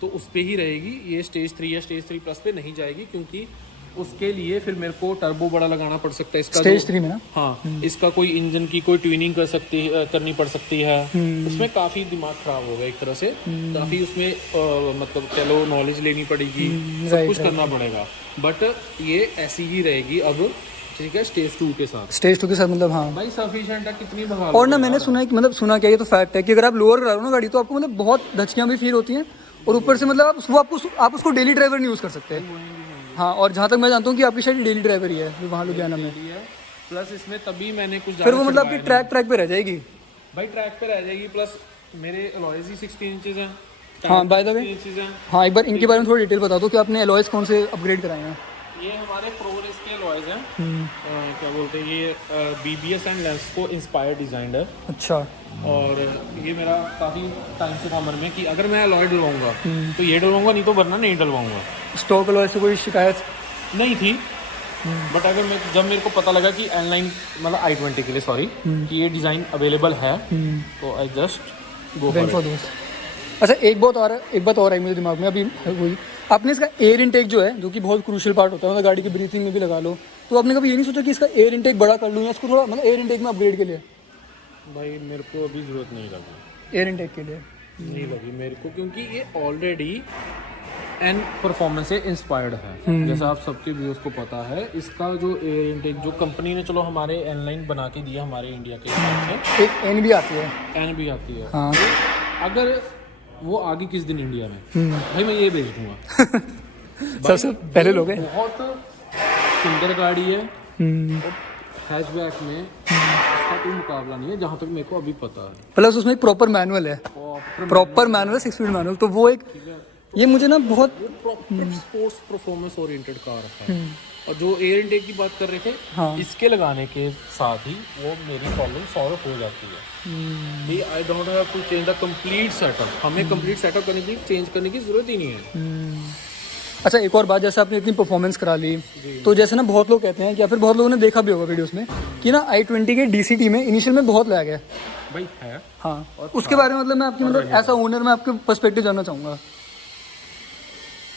तो उस पे ही रहेगी, ये स्टेज 3 या स्टेज 3 प्लस पे नहीं जाएगी, क्योंकि उसके लिए फिर मेरे को टर्बो बड़ा लगाना पड़ सकता है इसका स्टेज 3 में ना। हाँ, इसका कोई इंजन की कोई ट्यूनिंग करनी पड़ सकती है, उसमें काफ़ी दिमाग खराब होगा एक तरह से, काफ़ी उसमें मतलब चलो नॉलेज लेनी पड़ेगी, सब कुछ करना पड़ेगा, बट ये ऐसी ही रहेगी अब, ठीक है, स्टेज 2 के साथ। स्टेज 2 के साथ मतलब हाँ भाई सफिशिएंट है, कितनी भगा। और ना मैंने सुना है कि मतलब सुना क्या, ये तो फैक्ट है कि अगर आप लोअर करा लो ना गाड़ी, तो आपको मतलब बहुत धचकियाँ भी फील होती हैं, और ऊपर से मतलब आप उसको डेली ड्राइवर नहीं यूज़ कर सकते। हाँ, और जहाँ तक मैं जानता हूँ कि आपकी शायद डेली ड्राइवर ही है वहाँ लुधियाना में, प्लस इसमें तभी मैंने कुछ फिर वो मतलब कि ट्रैक पे रह जाएगी भाई, ट्रैक पे रह जाएगी। प्लस मेरे अलॉयज ही 16 इंचेस हैं। हाँ बाय द वे, हाँ एक बार इनके बारे में थोड़ी डिटेल बता दो कि आपने अलॉयज कौन से अपग्रेड कराए हैं। ये हमारे प्रो रेस के अलॉयज हैं, क्या बोलते हैं, ये BBS एंड लेंस को इंस्पायर डिजाइंड है। अच्छा। और ये मेरा काफ़ी टाइम से था मन में कि अगर मैं अलॉय डलवाऊंगा तो ये डलवाऊंगा, नहीं तो वरना नहीं डलवाऊंगा। स्टॉक अलॉय से कोई शिकायत नहीं थी, बट अगर जब मेरे को पता लगा कि N9 मतलब i20 के लिए सॉरी कि ये डिज़ाइन अवेलेबल है, तो I just go for it. अच्छा एक बात और आई मेरे दिमाग में अभी वही, आपने इसका एयर इनटेक जो है, जो कि बहुत क्रूशियल पार्ट होता है, मतलब गाड़ी की ब्रीथिंग में भी लगा लो, तो आपने कभी ये नहीं सोचा कि इसका एयर इनटेक बड़ा कर लूँ या इसको थोड़ा मतलब एयर इनटेक में अपग्रेड के लिए? भाई मेरे को अभी ज़रूरत नहीं लगी एयर इनटेक के लिए, नहीं लगी मेरे को, क्योंकि ये ऑलरेडी एन परफॉर्मेंस से इंस्पायर्ड है। जैसा आप सबके व्यूअर्स को पता है, इसका जो एयर इनटेक जो कंपनी ने चलो हमारे N9 बना के दिया हमारे इंडिया के हिसाब से, एक एन भी आती है, एन भी आती है। हाँ। अगर वो आगे किस दिन इंडिया में, भाई मैं ये भेज दूंगा सबसे पहले लोग हैं। बहुत सुंदर गाड़ी है, हैचबैक में इसका कोई मुकाबला नहीं है जहाँ तक मेरे को अभी पता है। प्लस उसमें एक प्रॉपर मैनुअल है, प्रॉपर मैनुअल, 6 स्पीड मैनुअल। तो वो एक, ये मुझे ना बहुत proper sports performance oriented car है। और जो एयर इनटेक की बात कर रहे थे, हाँ। इसके लगाने के साथ ही वो मेरी प्रॉब्लम सॉल्व हो जाती है। I don't have to change the complete setup. हमें कंप्लीट सेटअप करने की चेंज करने की जरूरत ही नहीं है। अच्छा, एक और बात, जैसे आपने इतनी परफॉर्मेंस करा ली, तो जैसे ना बहुत लोग कहते हैं, या फिर बहुत लोगों ने देखा भी होगा वीडियोस में, कि ना i20 के DCT में इनिशियल में बहुत लैग है भाई है। हाँ, उसके बारे में मतलब मैं आपकी मतलब ऐसा ओनर में आपके पर्सपेक्टिव जानना चाहूँगा।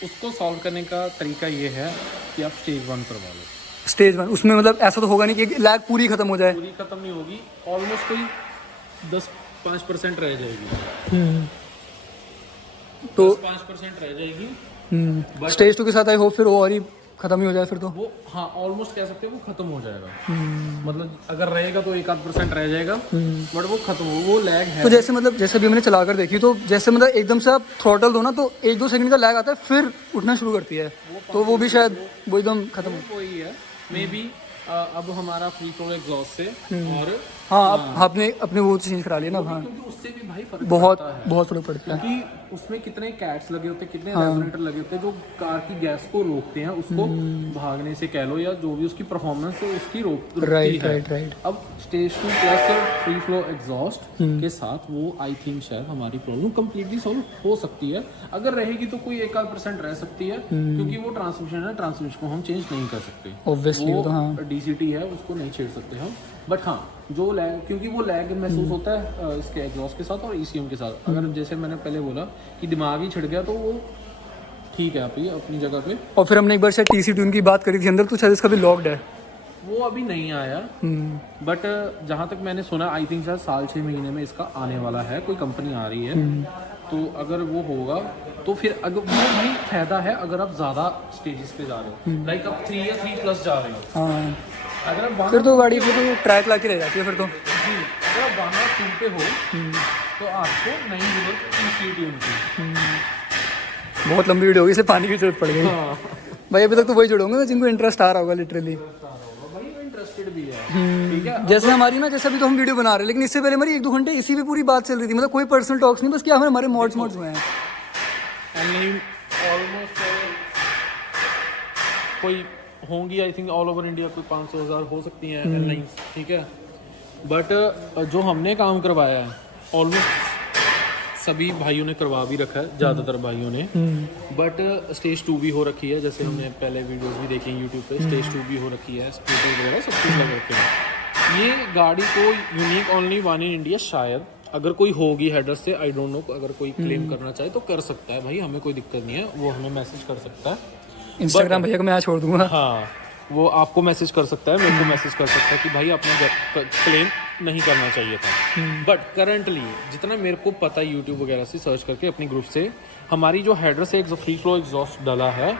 उसको सॉल्व करने का तरीका ये है कि आप स्टेज 1 करवा लो। स्टेज 1 उसमें मतलब ऐसा तो होगा नहीं कि लैग पूरी खत्म हो जाए? पूरी खत्म नहीं होगी, ऑलमोस्ट कोई 10-5% रह जाएगी। तो 5% रह जाएगी। स्टेज 2 के साथ आई होप फिर वो और ही खत्म ही हो जाए फिर तो। वो हाँ ऑलमोस्ट कह सकते हैं वो खत्म हो जाएगा। मतलब अगर रहेगा तो 1-8% रह जाएगा, बट वो खत्म हो, वो लैग है। तो जैसे मतलब जैसे अभी मैंने चला कर देखी, तो जैसे मतलब एकदम से आप थ्रॉटल दो ना तो 1-2 सेकंड का लैग आता है, फिर उठना शुरू करती है, तो वो भी शायद वो एकदम खत्म हो। वही है मे बी। अब हमारा फ्री फ्लो एग्जॉस्ट से और हाँ, आपने अपने वो चेंज करा लिया ना। हाँ, क्योंकि उससे भी भाई फर्क बहुत पड़ता है। बहुत फर्क पड़ता है। क्योंकि उसमें कितने कैट्स लगे होते हैं, कितने रेजोनेटर लगे होते हैं जो कार की गैस को रोकते हैं, उसको भागने से कह लो या जो भी उसकी परफॉर्मेंस है उसकी रोकती है। अब stage 2 plus free flow exhaust के साथ वो आई थिंक शायद हमारी प्रॉब्लम कंप्लीटली सॉल्व हो सकती है। अगर रहेगी तो कोई 1-8% रह सकती है, क्योंकि वो ट्रांसमिशन है, ट्रांसमिशन को हम चेंज नहीं कर सकते। ऑब्वियसली वो तो हाँ, DCT है, उसको नहीं छेड़ सकते हम। बट हाँ, जो लैग, क्योंकि वो लैग महसूस होता है इसके एग्जॉस्ट के साथ और ECM के साथ। अगर जैसे मैंने पहले बोला कि दिमाग ही छिड़ गया तो वो ठीक है आप ही अपनी जगह पे। और फिर हमने एक बार शायद TC ट्यून की बात करी थी अंदर, तो शायद इसका भी लॉक्ड है। वो अभी नहीं आया, बट जहाँ तक मैंने सुना आई थिंक शायद 6 महीने में इसका आने वाला है, कोई कंपनी आ रही है। तो अगर वो होगा तो फिर अगर वो भाई फायदा है अगर आप ज़्यादा स्टेजेस पे जा रहे हो, लाइक आप 3 या 3+ जा रहे हो। हाँ, अगर आप फिर तो गाड़ी फिर तो ट्रैक ला के रह जाती है फिर तो। जी, अगर आप 1 2 पे हो तो आपको नहीं जरूरत EC ट्यून की। बहुत लंबी वीडियो होगी, इसलिए पानी की जरूरत पड़ गई। हाँ भाई अभी तक तो वही जुड़ोगे जिनको इंटरेस्ट आ रहा होगा लिटरली। भाई इंटरेस्टेड भी है, ठीक है। जैसे हमारी ना, जैसे अभी तो हम वीडियो बना रहे हैं, लेकिन इससे पहले हमारी 1-2 घंटे इसी पे पूरी बात चल रही थी। मतलब कोई पर्सनल टॉक्स नहीं, बस क्या हमारे मॉड्स हुए हैं। नहीं ऑलमोस्ट कोई होंगी I think all over India कोई 500,000 हो सकती हैं एयरलाइंस, ठीक है। बट जो हमने काम करवाया है ऑलमोस्ट सभी भाइयों ने करवा भी रखा है, ज़्यादातर भाइयों ने। बट स्टेज 2 भी हो रखी है, जैसे हमने पहले वीडियोस भी देखी हैं यूट्यूब पे, स्टेज 2 भी हो रखी है, स्कूटर वगैरह सब कुछ लग रखे हैं। ये गाड़ी को unique only one in India, शायद अगर कोई होगी हेडर से, आई डोंट नो, अगर कोई क्लेम करना चाहे तो कर सकता है भाई, हमें कोई दिक्कत नहीं है, वो हमें मैसेज कर सकता है। इंस्टाग्राम भैया को मैं यहाँ छोड़ दूंगा। हाँ, वो आपको मैसेज कर सकता है, मेरे को मैसेज कर सकता है कि भाई अपना क्लेम नहीं करना चाहिए था। बट करंटली जितना मेरे को पता है यूट्यूब वगैरह से सर्च करके अपने ग्रुप से, हमारी जो हेडर से एक फ्री फ्लो एग्जॉस्ट डाला है,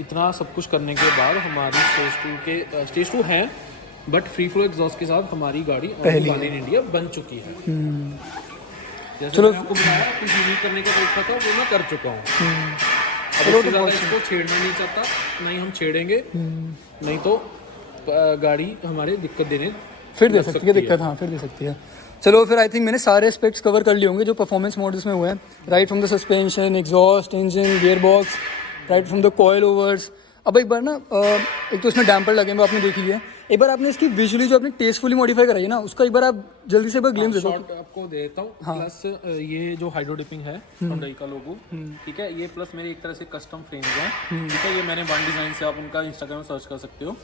इतना सब कुछ करने के बाद हमारी स्टेज 2 है, बट फ्री फ्लो एग्जॉस्ट के साथ हमारी गाड़ी पहली वन इन इंडिया बन चुकी है। जैसे चलो, मैंने आपको बताया कुछ यूनिक करने का तरीका था वो मैं कर चुका हूँ। अब चलो, इससे तो ज़्यादा इसको छेड़ना नहीं चाहता, नहीं हम छेड़ेंगे, नहीं तो गाड़ी हमारे दिक्कत देने फिर दे सकती है दिक्कत। हाँ, फिर दे सकती है। चलो फिर आई थिंक मैंने सारे एस्पेक्ट्स कवर कर लिए होंगे जो परफॉर्मेंस मॉडल्स में हुए हैं, right from the suspension, exhaust, engine, gear box, right from the coil overs. अब एक बार ना एक तो इसमें डैम्पर लगे हैं, आपने देख लिया। एक बार आपने इसकी विजुअली जो आपने टेस्टफुली मॉडिफाई कराई है ना, उसका एक बार आप जल्दी से एक बार ग्लिम्स दे दो। शॉर्ट आपको देता हूँ। प्लस ये जो हाइड्रो डिपिंग है Hyundai का लोगो, ठीक है, ये प्लस मेरी एक तरह से कस्टम फ्रेम्स हैं, ठीक है। ये मैंने वन डिजाइन से, आप उनका इंस्टाग्राम सर्च कर सकते हो,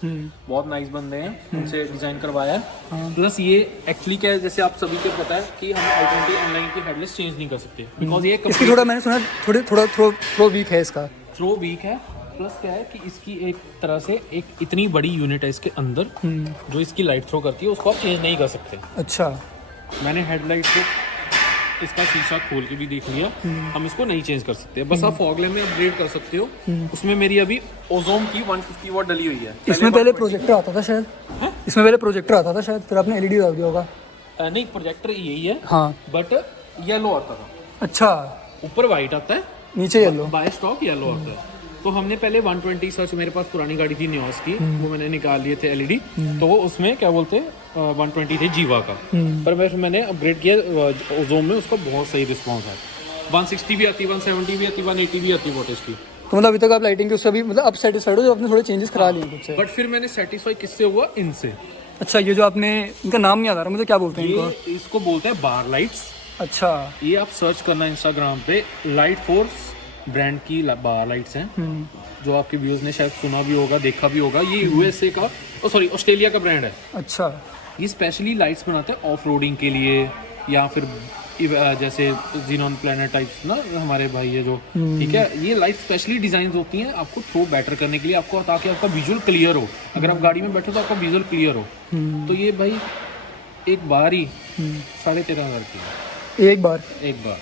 बहुत नाइस बंदे हैं, उनसे डिजाइन करवाया है। प्लस ये एक्चुअली क्या है, जैसे आप सभी को पता है कि हम i20 ऑनलाइन की हेडलाइट्स चेंज नहीं कर सकते, बिकॉज ये इसकी थोड़ा मैंने सुना थोड़ा थ्रो वीक है इसका, थ्रो वीक है। प्लस क्या है कि इसकी एक तरह से एक इतनी बड़ी यूनिट है इसके अंदर जो इसकी लाइट थ्रो करती है, उसको आप चेंज नहीं कर सकते। अच्छा, मैंने हेडलाइट को इसका शीशा खोल के भी देख लिया, हम इसको नहीं चेंज कर सकते। बस आप फॉग लैम्प में अपग्रेड कर सकते हो। उसमें मेरी अभी ओजोन की 150 वॉट डली हुई है। इसमें पहले प्रोजेक्टर आता था शायद, इसमें पहले प्रोजेक्टर आता था शायद, फिर आपने LED डाल दिया होगा। नहीं, प्रोजेक्टर यही है, हाँ, बट येलो आता था। अच्छा, ऊपर वाइट आता है, नीचे येलो। बाय स्टॉक येलो आता है। तो हमने पहले 120 सर्च, मेरे पास पुरानी गाड़ी थी नियोस की, वो मैंने निकाल लिए थे एलईडी, तो वो उसमें क्या बोलते हैं 120 थे जीवा का, पर मैंने अपग्रेड किया ओजोन में, उसका बहुत सही रिस्पॉन्स है। 160 भी आती, 170 भी आती, 180 भी आती वोल्टेज की। तो मतलब अभी तक आप लाइटिंग के उससे भी मतलब अब सेटिस्फाइड हो, जो आपने थोड़े चेंजेस करा लिए खुद से? बट फिर मैंने सेटिस्फाई किससे हुआ, इनसे। अच्छा, ये जो आपने, इनका नाम नहीं आ रहा मुझे, क्या बोलते हैं इनको? ये इसको बोलते हैं बार लाइट्स। अच्छा, ये आप सर्च करना इंस्टाग्राम पे, लाइट फोर्स ब्रांड की बार लाइट्स हैं, जो आपके व्यूअर्स ने शायद सुना भी होगा, देखा भी होगा। ये यूएसए का, सॉरी ऑस्ट्रेलिया का ब्रांड है। अच्छा, ये स्पेशली लाइट्स बनाते हैं ऑफ रोडिंग के लिए, या फिर जैसे जीनॉन प्लैनेट टाइप्स ना हमारे भाई है जो, ठीक है, ये लाइट स्पेशली डिजाइन होती हैं आपको थ्रो बेटर करने के लिए, आपको, ताकि आपका विजुअल क्लियर हो। अगर आप गाड़ी में बैठे तो आपका विजुअल क्लियर हो। तो ये भाई एक बार ही 13,500 की एक बार,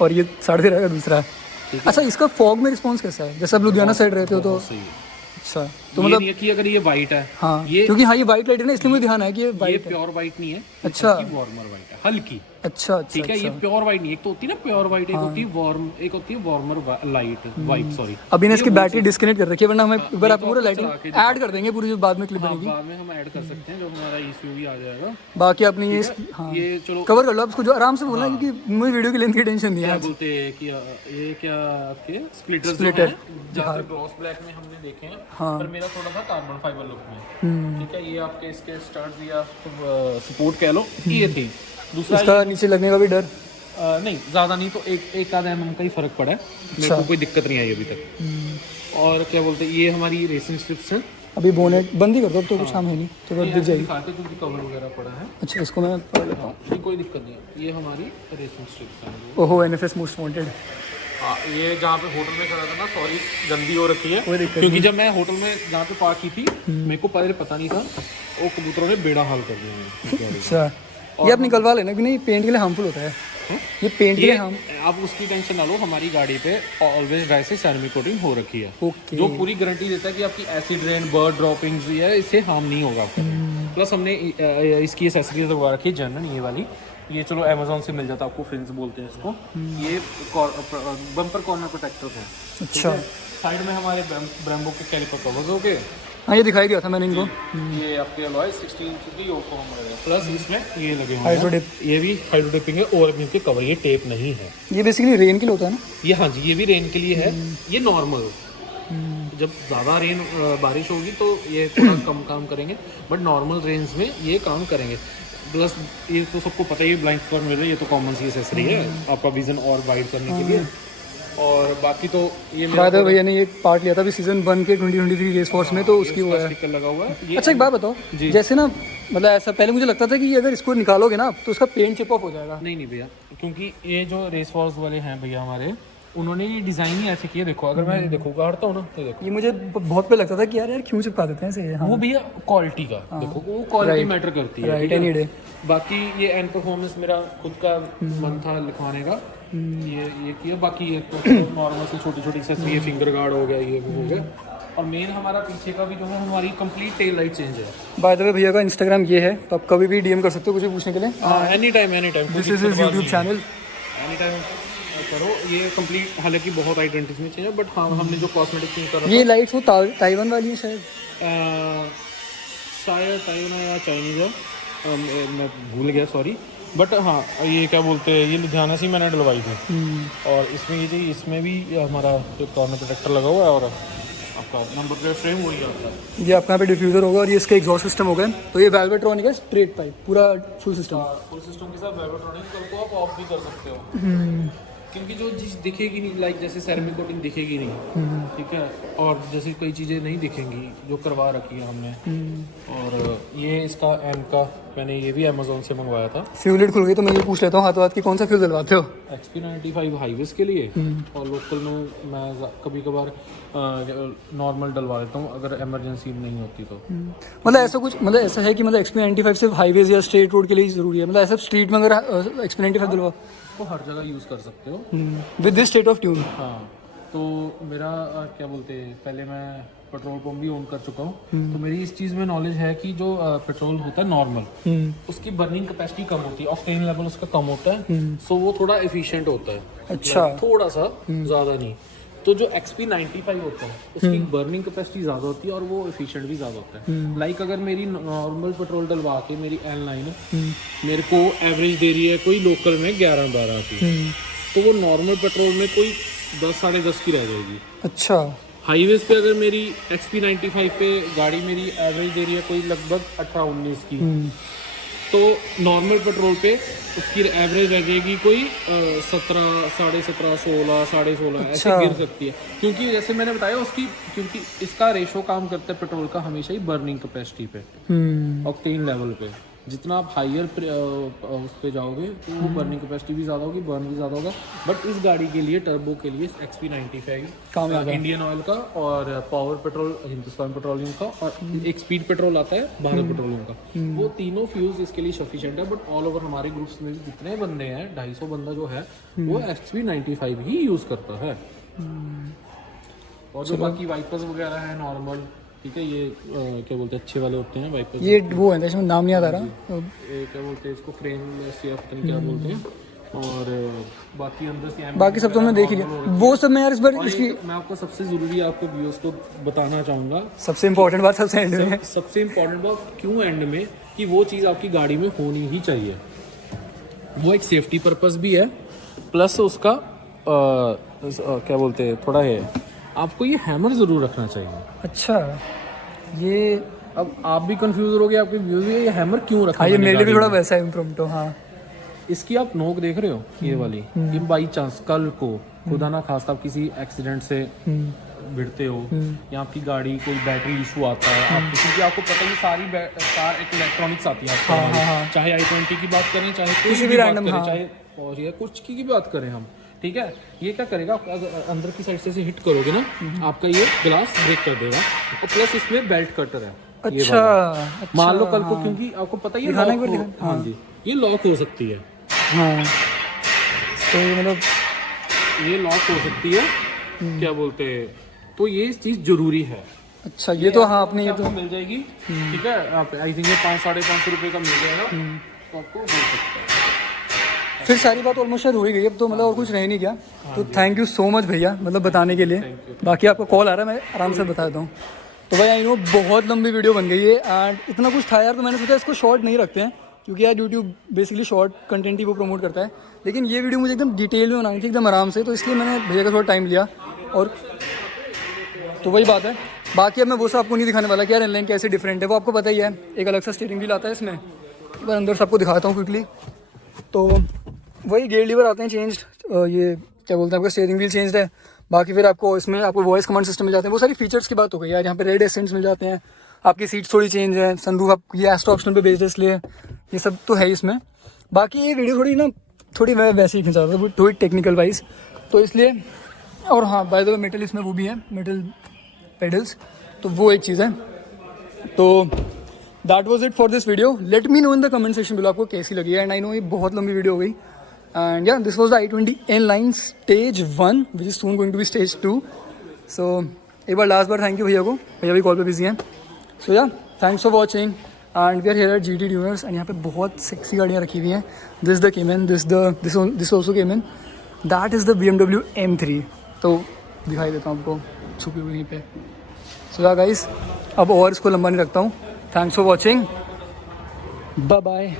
और ये 13,500 का दूसरा है। अच्छा, इसका फॉग में रिस्पॉन्स कैसा है? जैसे आप लुधियाना साइड रहते हो तो सही है। अच्छा, तो मतलब ये कि अगर ये वाइट है, हाँ, ये क्योंकि हाँ ये वाइट लाइट है ना, इसलिए मुझे ध्यान है कि ये ये वाइट है। प्योर वाइट नहीं है, अच्छा, वार्मर वाइट है, हल्की। अच्छा, ठीक है, ये प्योर वाइट नहीं, एक तो होती है ना प्योर वाइट, एक होती है वार्म, एक होती है वार्मर लाइट वाइट, सॉरी। अभी ने इसकी बैटरी डिस्कनेक्ट कर रखी है, वरना हम एक बार आपको पूरा लाइटिंग ऐड कर देंगे पूरी, जो बाद में क्लिप बनेगी। बाद में हम ऐड कर सकते हैं जब हमारा ईसीयू आ जाएगा। बाकी आपने ये हाँ ये चलो कवर कर लो आप इसको, जो आराम से बोलना, क्योंकि मुझे वीडियो की लेंथ की टेंशन नहीं है क्या आज। बोलते हैं कि ये क्या आपके स्प्लिटर ज्यादा ग्लॉस ब्लैक में हमने देखे हैं, पर मेरा थोड़ा सा कार्बन फाइबर लुक में, ठीक है। ये आपके इसके स्टार्ट या सपोर्ट कह लो, ये थी। दूसरा इसका नीचे लगने का भी डर नहीं, ज़्यादा नहीं, तो एक आधा mm का ही फ़र्क पड़ा है। मेरे को कोई दिक्कत नहीं आई अभी तक। और क्या बोलते हैं, ये हमारी रेसिंग स्ट्रिप्स हैं। अभी बोनेट बंद ही कर दो, अब तो कुछ काम है नहीं, तो बस दिख जाएगी। दिखाते क्योंकि कवर वगैरह पड़ा है। अच्छा, इसको मैं पढ़ लेता हूँ। ये कोई दिक्कत नहीं है, ये हमारी रेसिंग स्ट्रिप्स हैं। ओहो, एनएफएस मोस्ट वांटेड। हाँ, ये जहाँ पे होटल में खड़ा था ना, सॉरी गंदी हो रखी है, कोई दिक्कत क्योंकि जब मैं होटल में जहाँ पे पार्क की थी, मेरे को पहले पता नहीं था, वो कबूतरों ने बेड़ा हाल कर दिया। अच्छा, ये आप निकलवा लेना कि नहीं, पेंट के लिए हार्मफुल होता है ये पेंट के लिए। हम आप उसकी टेंशन ना लो, हमारी गाड़ी पे ऑलवेज ड्राई से सेरेमिक कोटिंग हो रखी है, ओके, जो पूरी गारंटी देता है कि आपकी एसिड रेन, बर्ड ड्रॉपिंग्स भी है, इससे हार्म नहीं होगा आपको। प्लस हमने इसकी एसेसरीज लगवा रखी है जनरल, ये वाली, ये चलो अमेजोन से मिल जाता है आपको, फ्रिंज बोलते हैं इसको। ये बम्पर कॉर्नर प्रोटेक्टर है। अच्छा, साइड में हमारे ब्रेम्बो के कैलिपर कवर्स हो गए। हाँ ये दिखाई दिया था मैंने इनको। ये आपके अलॉय 16 इंच की योकोहामा है, प्लस इसमें ये लगे हुए हैं हाइड्रोडिप, ये भी हाइड्रोडिपिंग है, और इनके कवर, ये टेप नहीं है। ये बेसिकली रेन के लिए होता है ना? ये हाँ जी, ये भी रेन के लिए है। ये नॉर्मल, जब ज़्यादा रेन बारिश होगी तो ये थोड़ा कम काम करेंगे, बट नॉर्मल रेंज में ये काम करेंगे। प्लस ये तो सबको पता ही है, ब्लाइंड स्पॉट मिल रही है, ये तो कॉमन सी एसेसरी है आपका विजन और वाइड करने के लिए। और बाकी तो ये मेरा भैया ने ये पार्ट लिया था अभी सीजन 1 के 2023 रेस फॉर्स में, तो उसकी वो है स्टिकर लगा हुआ है। अच्छा, एक बात बताओ, जैसे ना मतलब ऐसा पहले मुझे लगता था कि अगर इसको निकालोगे ना तो उसका पेंट चिप ऑफ हो जाएगा। नहीं भैया, क्योंकि ये जो रेस फॉर्स वाले हैं भैया हमारे, उन्होंने ये डिज़ाइन ही ऐसे किया। देखो, अगर मैं देखो गाड़ता हूँ ना, तो देखो ये मुझे बहुत पे लगता था कि यार क्यों चिपका देते हैं ऐसे। हाँ, वो भैया क्वालिटी का, देखो वो क्वालिटी मैटर करती है, ठीक एनी डे। है। बाकी ये एंड परफॉर्मेंस मेरा खुद का मन था लिखवाने का, ये किया। बाकी ये तो नॉर्मल से छोटी छोटी एक्सेसरी है, फिंगर गार्ड हो गया, ये वो हो गया। और मेन हमारा पीछे का भी जो है, हमारी कंप्लीट टेल लाइट चेंज है। बाय द वे भैया का इंस्टाग्राम ये है, तो आप कभी भी डीएम कर सकते हो कुछ भी पूछने के लिए। Any time this is his YouTube channel, any time करो। ये कंप्लीट, हालांकि बहुत आइडेंटिटी में चेंज है, बट हाँ हमने जो कॉस्मेटिक चेंज कर रहा ये लाइट्स वो ताइवान वाली है शायद, शायद ताइवान या चाइनीज है, मैं भूल गया, सॉरी। बट हाँ, ये क्या बोलते हैं, ये लुधियाना से मैंने डलवाई थी। और इसमें ये चाहिए, इसमें भी हमारा जो कॉर्नर प्रोटेक्टर लगा हुआ है, और आपका नंबर प्लेट फ्रेम वही आता है। ये आपका यहाँ पे डिफ्यूज़र होगा, और ये इसका एग्जॉस्ट सिस्टम होगा। तो ये वेल्वेट्रॉनिक है, स्ट्रेट पाइप पूरा फुल सिस्टम। फुल सिस्टम के साथ वेल्वेट्रॉनिक को आप ऑफ भी कर सकते हो, क्योंकि जो चीज़ दिखेगी नहीं, लाइक जैसे सेरेमिक कोटिंग दिखेगी नहीं, ठीक है, और जैसे कई चीज़ें नहीं दिखेंगी जो करवा रखी है हमने। और ये इसका एम का मैंने ये भी अमेजोन से मंगवाया था। फ्यूल लिड खुल गई, तो मैं ये पूछ लेता हूँ हाथों हाथ की कौन सा फ्यूल डलवाते हो? XP95 हाईवेज के लिए, और लोकल में मैं कभी कभार नॉर्मल डलवा देता हूँ अगर इमरजेंसी नहीं होती तो। मतलब ऐसा कुछ, मतलब ऐसा है कि मतलब XP95 सिर्फ हाईवेज या स्ट्रेट रोड के लिए ही ज़रूरी है? मतलब ऐसा स्ट्रीट में अगर XP95 डलवा तो हर जगह यूज़ कर सकते हो with this state of tune. हाँ, तो मेरा क्या बोलते हैं, पहले मैं पेट्रोल पंप भी ऑन कर चुका हूँ, तो मेरी इस चीज़ में नॉलेज है कि जो पेट्रोल होता है नॉर्मल, उसकी बर्निंग कैपेसिटी कम होती है, ऑक्टेन लेवल उसका कम होता है, सो वो थोड़ा एफिशिएंट होता है। अच्छा, थोड़ा सा, ज़्यादा नहीं। तो जो XP95 होता है उसकी बर्निंग कैपेसिटी ज़्यादा होती है और वो एफिशिएंट भी ज़्यादा होता है। लाइक अगर मेरी नॉर्मल पेट्रोल डलवा के मेरी N9 मेरे को एवरेज दे रही है कोई लोकल में 11-12 की, तो वो नॉर्मल पेट्रोल में कोई 10 साढ़े 10 की रह जाएगी। अच्छा। हाईवेज पे अगर मेरी XP95 पे गाड़ी मेरी एवरेज दे रही है कोई लगभग 18-19 की, तो नॉर्मल पेट्रोल पे उसकी एवरेज रह जाएगी कोई 17 साढ़े 17 16 साढ़े 16 ऐसे गिर सकती है। क्योंकि जैसे मैंने बताया उसकी, क्योंकि इसका रेशो काम करता है पेट्रोल का हमेशा ही बर्निंग कैपेसिटी पे, ऑक्टेन लेवल पे। जितना आप हायर उस पे जाओगे तो वो बर्निंग कैपेसिटी भी ज़्यादा होगी, बर्न भी ज़्यादा होगा। बट इस गाड़ी के लिए टर्बो के लिए XP95 इंडियन ऑयल का और पावर पेट्रोल हिंदुस्तान पेट्रोलियम का और एक स्पीड पेट्रोल आता है भारत पेट्रोलियम का, वो तीनों फ्यूल्स इसके लिए सफिशिएंट है। बट ऑल ओवर हमारे ग्रुप्स में भी जितने बंदे हैं 250 बंदा जो है वो XP95 ही यूज़ करता है। और जो बाकी वाइपर्स वगैरह है नॉर्मल, ठीक है, ये क्या बोलते हैं अच्छे वाले होते हैं वाइपर्स, ये वो है इसमें नाम नहीं आता रहा, क्या बोलते हैं इसको, फ्रेमलेस या पता नहीं क्या बोलते हैं। और बाकी अंदर से बाकी सब तो हमने देख ही लिया, वो सब मैं यार इस बार इसकी मैं आपको सबसे ज़रूरी आपको व्यूअर्स को बताना चाहूँगा, सबसे इम्पोर्टेंट बात सबसे एंड में, सबसे इम्पोर्टेंट बात क्यों एंड में, कि वो चीज़ आपकी गाड़ी में होनी ही चाहिए। वो एक सेफ्टी पर्पस भी है, प्लस उसका क्या बोलते हैं थोड़ा है, आपको ये हैमर ज़रूर रखना चाहिए। अच्छा, ये अब आप भी कंफ्यूज हो गए, आपके व्यूज ये हैमर क्यों रखा हाँ, ये मैंने मेरे लिए भी गाड़ी थोड़ा में? वैसा है इम्प्रोम्प्टो। हाँ, इसकी आप नोक देख रहे हो ये वाली, ये बाई चांस कल को खुदा ना खास्ता आप किसी एक्सीडेंट से भिड़ते हो या आपकी गाड़ी कोई बैटरी इशू आता है, आप क्योंकि आपको पता है सारी कार एक इलेक्ट्रॉनिक्स आती है आजकल, चाहे i20 की बात करें, चाहे किसी भी रैंडम करें, चाहे Porsche या कुछ की भी बात करें हम, ठीक है, ये क्या करेगा, अगर अंदर की साइड से हिट करोगे ना आपका ये ग्लास ब्रेक कर देगा। और प्लस इसमें बेल्ट कटर है। अच्छा, मान लो कल को, क्योंकि आपको पता ही है हाँ जी, ये लॉक हो सकती है। हाँ, तो मतलब ये लॉक हो सकती है, क्या बोलते हैं, तो ये चीज़ जरूरी है। अच्छा, ये तो हाँ आपने ये तो मिल जाएगी, ठीक है, आप आई थिंक ये 5-5.5 रुपये का मिल जाएगा, तो आपको मिल सकता है। फिर सारी बात ऑलमोस्ट शायद हो ही गई, अब तो मतलब और कुछ रह नहीं गया। तो थैंक यू सो मच भैया, मतलब बताने के लिए। बाकी आपका कॉल आ रहा है, मैं आराम से बता देता हूँ। तो भाई आई नो बहुत लंबी वीडियो बन गई है एंड इतना कुछ था यार, तो मैंने सोचा इसको शॉर्ट नहीं रखते हैं, क्योंकि यार यूट्यूब बेसिकली शॉर्ट कंटेंट ही को प्रमोट करता है। लेकिन ये वीडियो मुझे एकदम डिटेल में बनानी थी, एकदम आराम से, तो इसलिए मैंने भैया का थोड़ा टाइम लिया। और तो वही बात है, बाकी अब मैं वो सब आपको नहीं दिखाने वाला कि यार इनलाइन कैसे डिफरेंट है, वो आपको पता ही है। एक अलग सा स्टीयरिंग व्हील आता है इसमें, एक बार अंदर से आपको दिखाता हूँ क्विकली। तो वही गेयर लीवर आते हैं चेंज, ये क्या बोलते हैं आपका स्टीयरिंग व्हील चेंज है। बाकी फिर आपको इसमें आपको वॉइस कमांड सिस्टम मिल जाते हैं, वो सारी फीचर्स की बात हो गई यार। यहाँ पे रेड एसेंट्स मिल जाते हैं, आपकी सीट्स थोड़ी चेंज है, सनरूफ आप ये एस्ट्रो ऑप्शन पे भेज दे, इसलिए ये सब तो है इसमें। बाकी ये वीडियो थोड़ी ना थोड़ी मैं वैसे ही खिंचा था, थोड़ी टेक्निकल वाइज, तो इसलिए। और हाँ, बाय द वे मेटल इसमें वो भी है, मेटल पेडल्स, तो वो एक चीज़ है। तो that was it for this video. Let me know in the comment section below आपको कैसी लगी है। एंड आई नो ये बहुत लंबी वीडियो हो गई। And yeah this was the i20 N9 stage 1 which is soon going to be stage 2। So एक बार लास्ट बार थैंक यू भैया को, भैया भी कॉल पे बिजी हैं। So yeah thanks for watching and we are here at GT Tuners। And यहाँ पे बहुत सेक्सी गाड़ियाँ रखी हुई हैं। This the Cayman, this also Cayman, that is the BMW M3। तो दिखाई देता हूँ आपको छुपी हुई यहीं पे। सो या गाइस, अब और इसको लंबा नहीं रखता हूँ। Thanks for watching, bye bye.